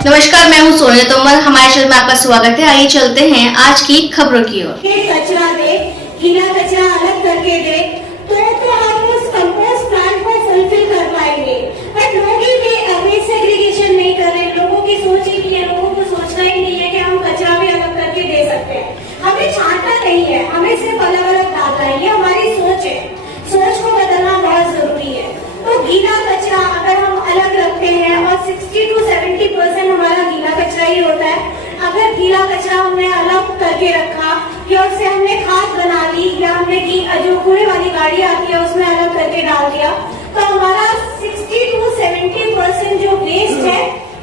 नमस्कार, मैं हूँ सोनिया तोमर। हमारे चैनल में आपका स्वागत है। आइए चलते हैं आज की खबरों की ओर। कचरा दे, गीला कचरा अलग करके दे, तो आप उस कंपोस्ट प्लांट को फुलफिल कर पाएंगे। बट लोग ये अवेयर सेग्रीगेशन नहीं कर रहे। लोगों की सोच ही नहीं है, लोगों को सोचना ही नहीं है कि हम कचरा भी अलग करके दे सकते हैं। हमें छांटना नहीं है, हमें सिर्फ अलग अलग डालना है। ये हमारी सोच है। सोच को बदलना बहुत जरूरी है। तो गीला कचरा अगर हम अलग रखते हैं, और 60 to 70% हमारा गीला कचरा ही होता है। अगर गीला कचरा हमने अलग करके रखा, या उससे हमने खाद बना ली, या हमने जो कूड़े वाली गाड़ी आती है उसमें अलग करके डाल दिया, तो हमारा 60 to 70% जो वेस्ट है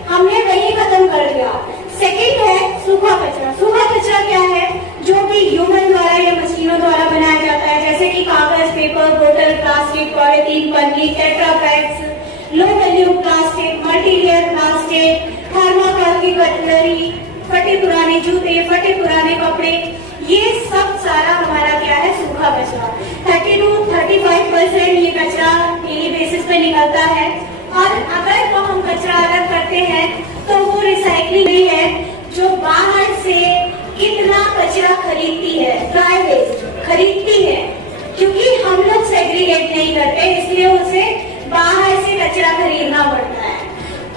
हमने वही खत्म कर दिया। सेकेंड है सूखा कचरा। सूखा कचरा क्या है? जो भी ह्यूमन द्वारा या मशीनों द्वारा बनाया जाता है, जैसे कि कागज, पेपर, बोतल, प्लास्टिक, पॉलीथीन, पन्नी, tetra PACS, low value plastic, multilayer plastic, thermocol की कटलरी, फटे पुराने जूते, फटे पुराने कपड़े, ये सब सारा हमारा क्या है? सूखा कचरा। 30 to 35% ये कचरा डेली बेसिस पे निकलता है। और अगर वो हम कचरा अलग करते हैं तो वो रिसाइकलिंग ही है। जो बाहर से कितना कचरा खरीदती है, ड्राई वेस्ट खरीदती है, क्योंकि हम लोग सेग्रीगेट नहीं करते, इसलिए उसे बाहर से कचरा खरीदना पड़ता है।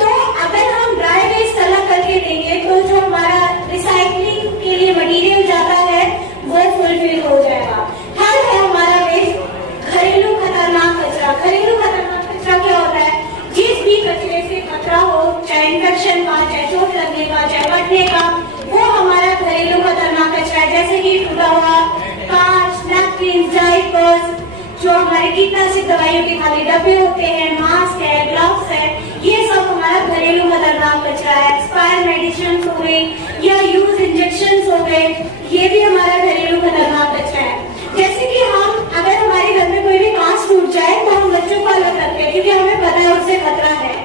तो अगर हम ड्राई वेस्ट अलग करके देंगे तो जो हमारा रिसाइकलिंग के लिए मटेरियल जाता है वो फुलफिल हो जाएगा। थर्ड है हमारा वेस्ट घरेलू खतरनाक कचरा। घरेलू खतरनाक कचरा क्या होता है? जिस भी कचरे से खतरा हो, चाहे इन्फेक्शन का, चाहे चोट लगने का, चाहे कटने का, वो हमारा घरेलू खतरनाक कचरा है। जैसे कि टूटा हुआ कांच, नैपकिन, डायपर्स, जो हमारे कीटनाशक दवाइयों के खाली डब्बे होते हैं, मास्क है, ग्लव्स है, ये सब हमारा घरेलू खतरनाक कचरा है। एक्सपायर मेडिसिन हो गए या यूज इंजेक्शन हो गए, ये भी हमारा घरेलू खतरनाक कचरा है। जैसे कि हम अगर हमारे घर में कोई भी कांच टूट जाए तो हम बच्चों को अलग रखते हैं, क्योंकि हमें पता है उससे खतरा है।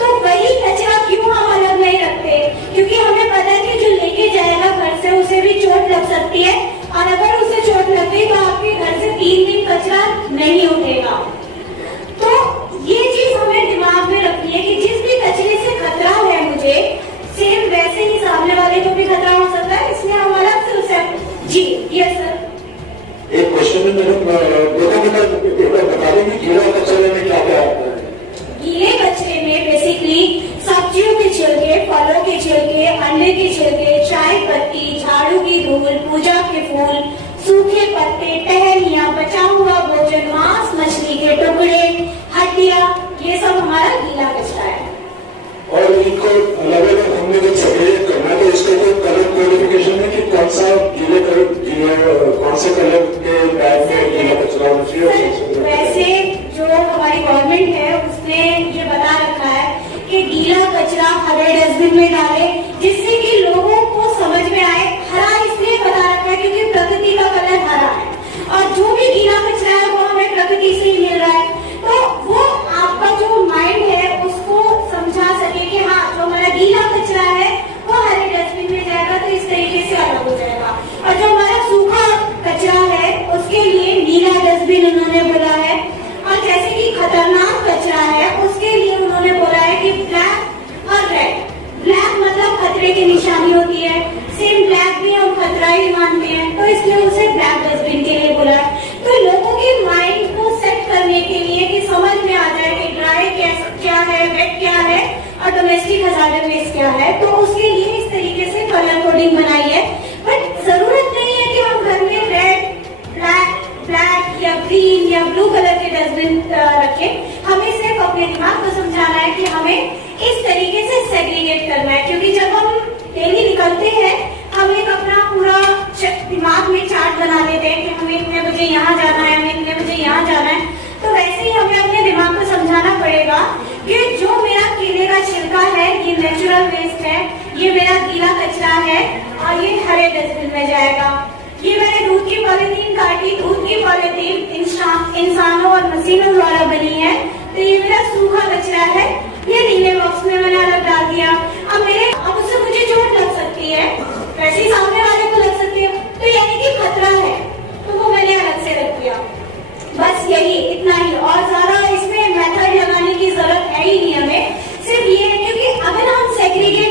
तो वही कचरा क्यों हम अलग नहीं रखते? क्योंकि हमें पता है कि जो लेके जाएगा घर से उसे भी चोट लग सकती है, और अगर उसे चोट लग गई तो आपके घर से 3 दिन कचरा नहीं उठेगा। तो ये चीज हमें दिमाग में रखनी है कि जिस भी कचरे से खतरा है मुझे, सेम वैसे ही सामने वाले को भी खतरा हो सकता है, इसलिए हम अलग से उसे। जी यस सर। एक क्वेश्चन है मैडम, बता दें कि गीला कचरे में क्या क्या आता है? गीले कचरे में बेसिकली सब्जियों के छिलके, फलों के छिलके, अंडे के छिलके, चाय पत्ती, झाड़ू की धूल, पूजा के फूल, सूखे पत्ते, टहनियाँ, बचा हुआ भोजन, मांस मछली के टुकड़े, हड्डियाँ, ये सब हमारा गीला कचरा है। और इनको अलग अलग हमने जब सेग्रीगेट करना है तो इसका कोई कलर कोडिफिकेशन है कि कौन सा कौन से कलर के बैग में गीला कचरा होना चाहिए? वैसे जो हमारी गवर्नमेंट है उसने ये बता रखा है कि गीला कचरा हरे डस्टबिन में डाले, जिससे कि लोगों को समझ में आए। हरा इसलिए बता रखा है क्योंकि प्रकृति का कलर हरा है, और जो भी गीला कचरा है वो हमें प्रकृति से ही मिल रहा है। तो वो आपका जो माइंड है उसको समझा सके कि हाँ, जो हमारा गीला कचरा है वो हरे डस्टबिन में जाएगा, तो इस तरीके से अलग हो जाएगा। और जो हमारा सूखा कचरा है उसके लिए नीला डस्टबिन उन्होंने बोला है। और जैसे कि खतरनाक कचरा है उसके लिए उन्होंने बोला है कि ब्लैक और रेड। ब्लैक मतलब खतरे की निशानी होती है, सेम ब्लैक भी हम खतरा ही मानते हैं, तो इसलिए उसे ब्लैक डस्टबिन के लिए बोला है। तो लोगों के माइंड को सेट करने के लिए कि समझ में आ जाए कि ड्राई क्या है, वेट क्या है, और डोमेस्टिक हजार्डस वेस्ट क्या है, तो उसके लिए इस तरीके से कलर कोडिंग बनाई है। बट जरूरत नहीं है कि हम घर में रेड, ब्लैक या ग्रीन या ब्लू कलर के डस्टबिन रखें। हमें सिर्फ अपने दिमाग को समझाना है कि हमें इस तरीके से सेग्रीगेट करना है, क्योंकि जब हम डेली निकलते हैं हम एक अपना पूरा दिमाग में चार्ट बना लेते हैं कि हमें इतने बजे यहाँ जाना है, हमें इतने बजे यहाँ जाना है। तो वैसे ही हमें अपने दिमाग को समझाना पड़ेगा कि जो मेरा केले का छिलका है ये नेचुरल वेस्ट है, ये मेरा गीला कचरा है, और ये हरे डस्टबिन में जाएगा। ये मैंने दूध की पॉलीथीन काटी, दूध की पॉलीथीन इंसानों और मशीनों द्वारा बनी है, तो ये मेरा सूखा कचरा है, ये नीले बॉक्स में मैंने अलग डाल दिया। अब उससे मुझे चोट लग सकती है, वैसे ही सामने वाले को लग सकती है, तो यानी कि खतरा है, तो वो मैंने अलग से रख दिया। बस यही इतना ही, और ज्यादा इसमें मेथड लगाने की जरूरत है ही नहीं हमें। सिर्फ ये है क्योंकि अगर हम सेग्रीगेट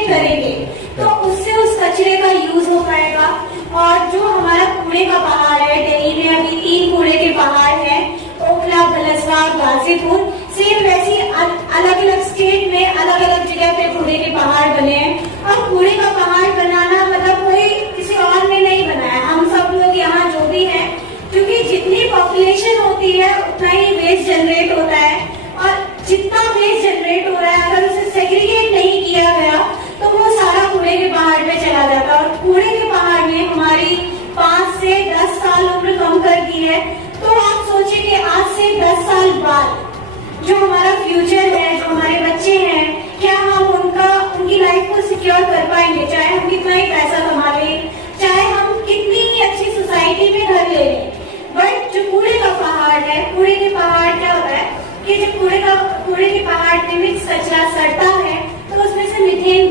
गाजीपुर, सेम वैसी अलग अलग स्टेट में अलग अलग जगह पे कूड़े के पहाड़ बने हैं। और कूड़े का पहाड़ बनाना मतलब कोई किसी और ने नहीं बनाया, हम सब लोग यहाँ जो भी हैं, क्योंकि जितनी पॉपुलेशन होती है उतना ही वेस्ट जनरेट होता है, और जितना वेस्ट जनरेट हो रहा है अगर उसे सेग्रीगेट नहीं किया गया तो वो सारा कूड़े के पहाड़ पे चला जाता है। और कूड़े के पहाड़ ने हमारी 5 से 10 साल उम्र कम कर दी है। तो आप सोचिए कि आज से 10 साल बाद जो हमारा फ्यूचर है, जो हमारे बच्चे हैं, क्या हम उनकी लाइफ को सिक्योर कर पाएंगे? चाहे हम कितना ही पैसा कमा लें, चाहे हम कितनी ही अच्छी सोसाइटी में घर ले लें, बट जो कूड़े का पहाड़ है, कूड़े के पहाड़ क्या होता है कि जब कूड़े के पहाड़ में मिक्स कचरा सड़ता है तो उसमें से मीथेन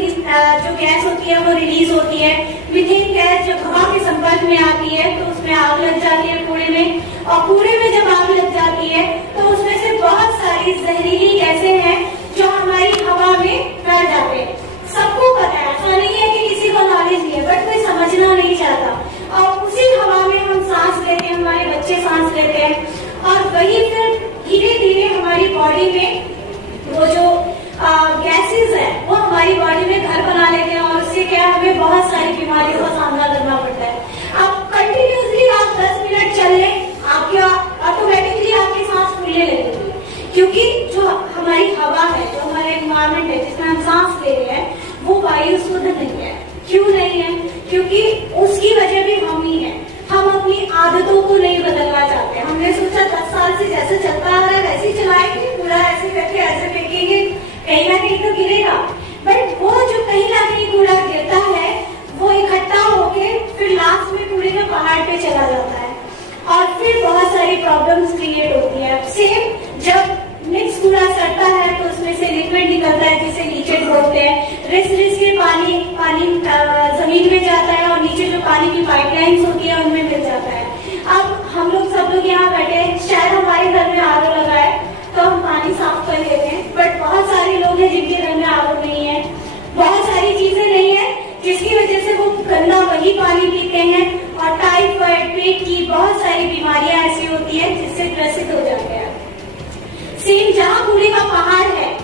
जो गैस होती है वो रिलीज होती है। मीथेन गैस जब हवा के संपर्क में आती है तो उसमें आग लग जाती है कूड़े में, और कूड़े में जब आग लग जाती है तो उसमें से बहुत सारी जहरीली गैसें हैं जो हमारी हवा में फैल जाते हैं। सबको पता है, ऐसा नहीं है कि किसी को नॉलेज नहीं है, बट कोई समझना नहीं चाहता। और उसी हवा में हम सांस लेते हैं, हमारे बच्चे सांस लेते हैं, और वही फिर धीरे धीरे हमारी बॉडी में वो जो गैसेस है वो हमारी बॉडी में घर बना लेते हैं, और उससे क्या हमें बहुत सारी बीमारियों का सामना करना पड़ता है। अब कंटिन्यूसली आप 10 मिनट चल लें, आपके ऑटोमेटिकली आपकी सांस फूलने लगेगी, क्योंकि जो हमारी हवा है, जो हमारा एनवायरमेंट है जिसमें हम सांस ले रहे हैं, वो वायु शुद्ध नहीं है। क्यों नहीं है? क्योंकि उसकी वजह भी हम ही है। हम अपनी आदतों को नहीं बदलना चाहते। हमने सोचा 10 साल से जैसे चलता आ रहा है वैसे ही चलाएंगे, पूरा ऐसे करके ऐसे फेंकेंगे, कहीं ना कहीं तो गिरेगा। बट वो जो कहीं ना कहीं कूड़ा गिरता है वो इकट्ठा होके फिर लास्ट में कूड़े के पहाड़ पे चला जाता है, और फिर बहुत सारी प्रॉब्लम्स क्रिएट होती है। सेम जब मिक्स कूड़ा सड़ता है तो उसमें से लिक्विड निकलता है जिसे नीचे ढोते हैं, रिस के पानी जमीन में जाता है, और नीचे जो पानी की पाइपलाइंस होती है उनमें मिल जाता है। अब हम लोग सब लोग यहाँ बैठे हैं, शायद हमारे घर में आरओ लगा है तो हम पानी साफ कर लेते हैं, बट बहुत सारे लोग हैं जिनके घर में आरओ नहीं है, बहुत सारी चीजें नहीं है, जिसकी वजह से वो गंदा वही पानी पीते हैं, और टाइफाइड, पेट की बहुत सारी बीमारियां ऐसी होती है जिससे ग्रसित हो जाते हैं। सेम जहाँ कूड़े का पहाड़ है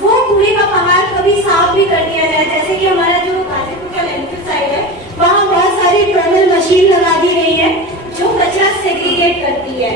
वो कूड़े का पहाड़ कभी साफ भी कर दिया जाए, जैसे कि हमारा जो गाजीपुर का लैंडफिल साइड है वहाँ बहुत सारी ट्रॉलर मशीन लगा दी गई है जो कचरा सेग्रीगेट करती है।